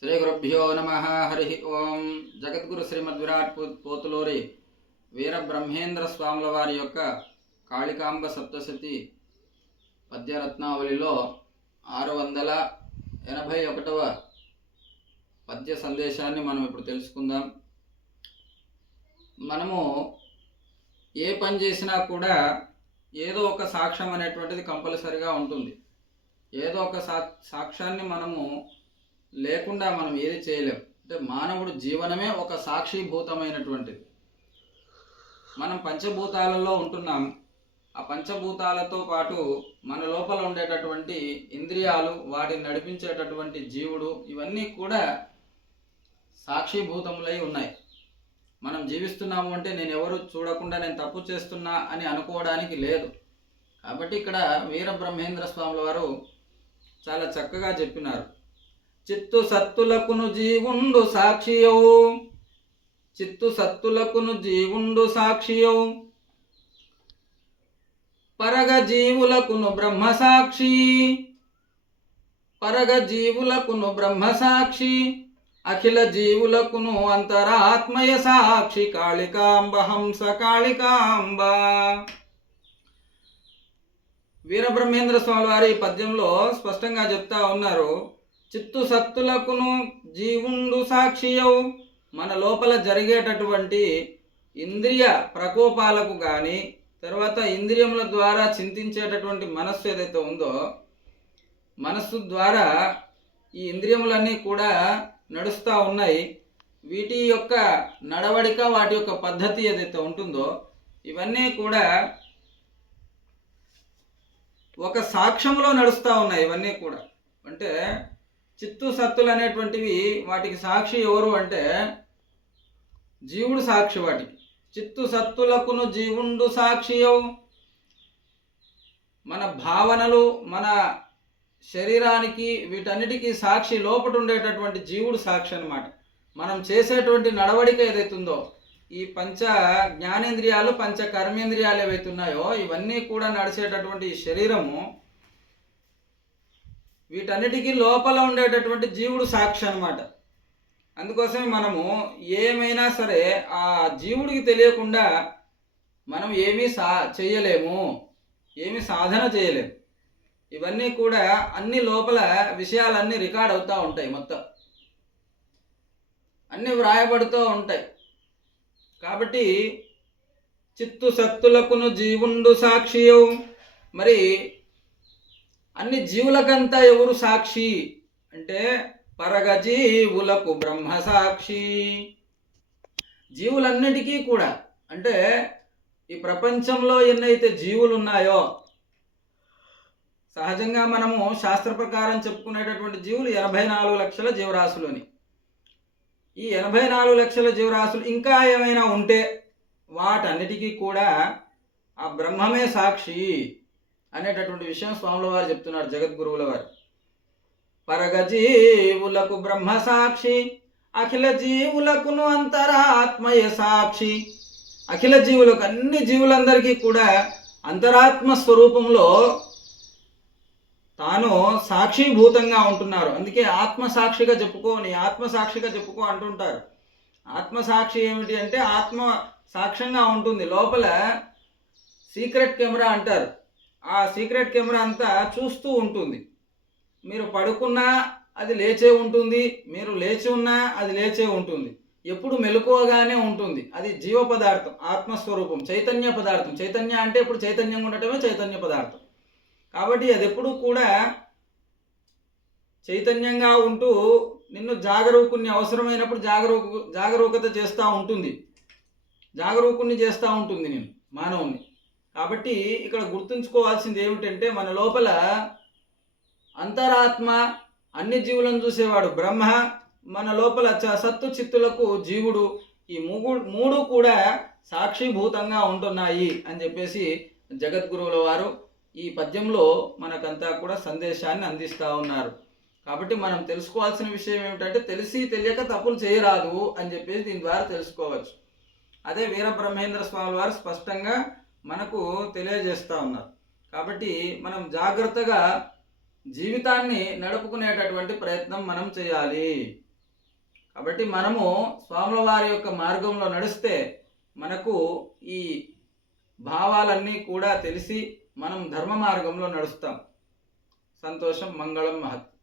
శ్రీ గురుభ్యో నమ. హరి ఓం. జగద్గురు శ్రీమద్విరాట్ పోతులూరి వీరబ్రహ్మేంద్ర స్వాముల వారి యొక్క కాళికాంబ సప్తశతి పద్యరత్నావళిలో 681వ పద్య సందేశాన్ని మనం ఇప్పుడు తెలుసుకుందాం. మనము ఏ పని చేసినా కూడా ఏదో ఒక సాక్ష్యం అనేటువంటిది కంపల్సరిగా ఉంటుంది. ఏదో ఒక సాక్ష్యాన్ని మనము లేకుండా మనం ఏది చేయలేం. అంటే మానవుడు జీవనమే ఒక సాక్షిభూతమైనటువంటిది. మనం పంచభూతాలలో ఉంటున్నాం. ఆ పంచభూతాలతో పాటు మన లోపల ఉండేటటువంటి ఇంద్రియాలు, వాటిని నడిపించేటటువంటి జీవుడు, ఇవన్నీ కూడా సాక్షిభూతములై ఉన్నాయి. మనం జీవిస్తున్నాము అంటే నేను ఎవరు చూడకుండా నేను తప్పు చేస్తున్నా అని అనుకోవడానికి లేదు. కాబట్టి ఇక్కడ వీరబ్రహ్మేంద్ర స్వాముల వారు చాలా చక్కగా చెప్పినారు. చిత్తు సత్తులకును జీవుండు సాక్షియౌ, చిత్తు సత్తులకును జీవుండు సాక్షియౌ, పరగ జీవులకును బ్రహ్మసాక్షి, పరగ జీవులకును బ్రహ్మసాక్షి, అఖిల జీవులకును అంతరాత్మయ సాక్షి కాళికాంబ హంస కాళికాంబ. వీరబ్రహ్మేంద్ర స్వామి వారి పద్యంలో స్పష్టంగా చెప్తా ఉన్నారు. చిత్తు సత్తులకును జీవుండు సాక్షియౌ, మన లోపల జరిగేటటువంటి ఇంద్రియ ప్రకోపాలకు కానీ, తర్వాత ఇంద్రియముల ద్వారా చింతించేటటువంటి మనస్సు ఏదైతే ఉందో, మనస్సు ద్వారా ఈ ఇంద్రియములన్నీ కూడా నడుస్తూ ఉన్నాయి. వీటి యొక్క నడవడిక, వాటి యొక్క పద్ధతి ఏదైతే ఉంటుందో, ఇవన్నీ కూడా ఒక సాక్ష్యంలో నడుస్తూ ఉన్నాయి. ఇవన్నీ కూడా అంటే చిత్తు సత్తులు అనేటువంటివి, వాటికి సాక్షి ఎవరు అంటే జీవుడు సాక్షి. వాటికి చిత్తు సత్తులకును జీవుండు సాక్షియౌ, మన భావనలు, మన శరీరానికి, వీటన్నిటికీ సాక్షి లోపల ఉండేటటువంటి జీవుడు సాక్షి అన్నమాట. మనం చేసేటువంటి నడవడిక ఏదైతుందో, ఈ పంచ జ్ఞానేంద్రియాలు, పంచ కర్మేంద్రియాలు ఏవైతే ఉన్నాయో, ఇవన్నీ కూడా నడిచేటటువంటి ఈ శరీరము, వీటన్నిటికీ లోపల ఉండేటటువంటి జీవుడు సాక్షి అన్నమాట. అందుకోసమే మనము ఏమైనా సరే ఆ జీవుడికి తెలియకుండా మనం ఏమీ చేయలేము, ఏమీ సాధన చేయలేము. ఇవన్నీ కూడా అన్ని లోపల విషయాలన్నీ రికార్డ్ అవుతూ ఉంటాయి, మొత్తం అన్నీ వ్రాయబడుతూ ఉంటాయి. కాబట్టి చిత్తు సత్తులకును జీవుండు సాక్షియౌ, మరి అన్ని జీవులకంతా ఎవరు సాక్షి అంటే పరగ జీవులకు బ్రహ్మ సాక్షి. జీవులన్నిటికీ కూడా, అంటే ఈ ప్రపంచంలో ఎన్నైతే జీవులు ఉన్నాయో, సహజంగా మనము శాస్త్ర ప్రకారం చెప్పుకునేటటువంటి జీవులు 84 లక్షల జీవరాశులని. ఈ 84 లక్షల జీవరాశులు ఇంకా ఏమైనా ఉంటే వాటన్నిటికీ కూడా ఆ బ్రహ్మమే సాక్షి అనేటటువంటి విషయం స్వాముల వారు చెప్తున్నారు, జగద్గురువుల వారు. పరగ జీవులకు బ్రహ్మ సాక్షి, అఖిల జీవులకును అంతరాత్మయ సాక్షి. అఖిల జీవులకు, అన్ని జీవులందరికీ కూడా అంతరాత్మ స్వరూపంలో తాను సాక్షిభూతంగా ఉంటున్నారు. అందుకే ఆత్మసాక్షిగా చెప్పుకో, నీ ఆత్మసాక్షిగా చెప్పుకో అంటుంటారు. ఆత్మసాక్షి ఏమిటి అంటే ఆత్మ సాక్ష్యంగా ఉంటుంది. లోపల సీక్రెట్ కెమెరా అంటారు. ఆ సీక్రెట్ కెమెరా అంతా చూస్తూ ఉంటుంది. మీరు పడుకున్నా అది లేచే ఉంటుంది, మీరు లేచి ఉన్నా అది లేచే ఉంటుంది. ఎప్పుడు మెలకువగానే ఉంటుంది. అది జీవ పదార్థం, ఆత్మస్వరూపం, చైతన్య పదార్థం. చైతన్య అంటే ఇప్పుడు చైతన్యంగా ఉండటమే చైతన్య పదార్థం. కాబట్టి అది ఎప్పుడు కూడా చైతన్యంగా ఉంటూ నిన్ను జాగరూకుని, అవసరమైనప్పుడు జాగరూకత చేస్తూ ఉంటుంది, జాగరూకుని చేస్తూ ఉంటుంది నేను మానవుని. కాబట్టి ఇక్కడ గుర్తుంచుకోవాల్సింది ఏమిటంటే మన లోపల అంతరాత్మ, అన్ని జీవులను చూసేవాడు బ్రహ్మ, మన లోపల సత్తు చిత్తులకు జీవుడు, ఈ మూడు కూడా సాక్షిభూతంగా ఉంటున్నాయి అని చెప్పేసి జగద్గురువుల వారు ఈ పద్యంలో మనకంతా కూడా సందేశాన్ని అందిస్తూ ఉన్నారు. కాబట్టి మనం తెలుసుకోవాల్సిన విషయం ఏమిటంటే తెలిసి తెలియక తప్పులు చేయరాదు అని చెప్పేసి దీని ద్వారా తెలుసుకోవచ్చు. అదే వీరబ్రహ్మేంద్ర స్వామి వారు స్పష్టంగా మనకు తెలియజేస్తూ ఉన్నారు. కాబట్టి మనం జాగ్రత్తగా జీవితాన్ని నడుపుకునేటటువంటి ప్రయత్నం మనం చేయాలి. కాబట్టి మనము స్వాముల వారి యొక్క మార్గంలో నడిస్తే మనకు ఈ భావాలన్నీ కూడా తెలిసి మనం ధర్మ మార్గంలో నడుస్తాం. సంతోషం. మంగళం. మహత్.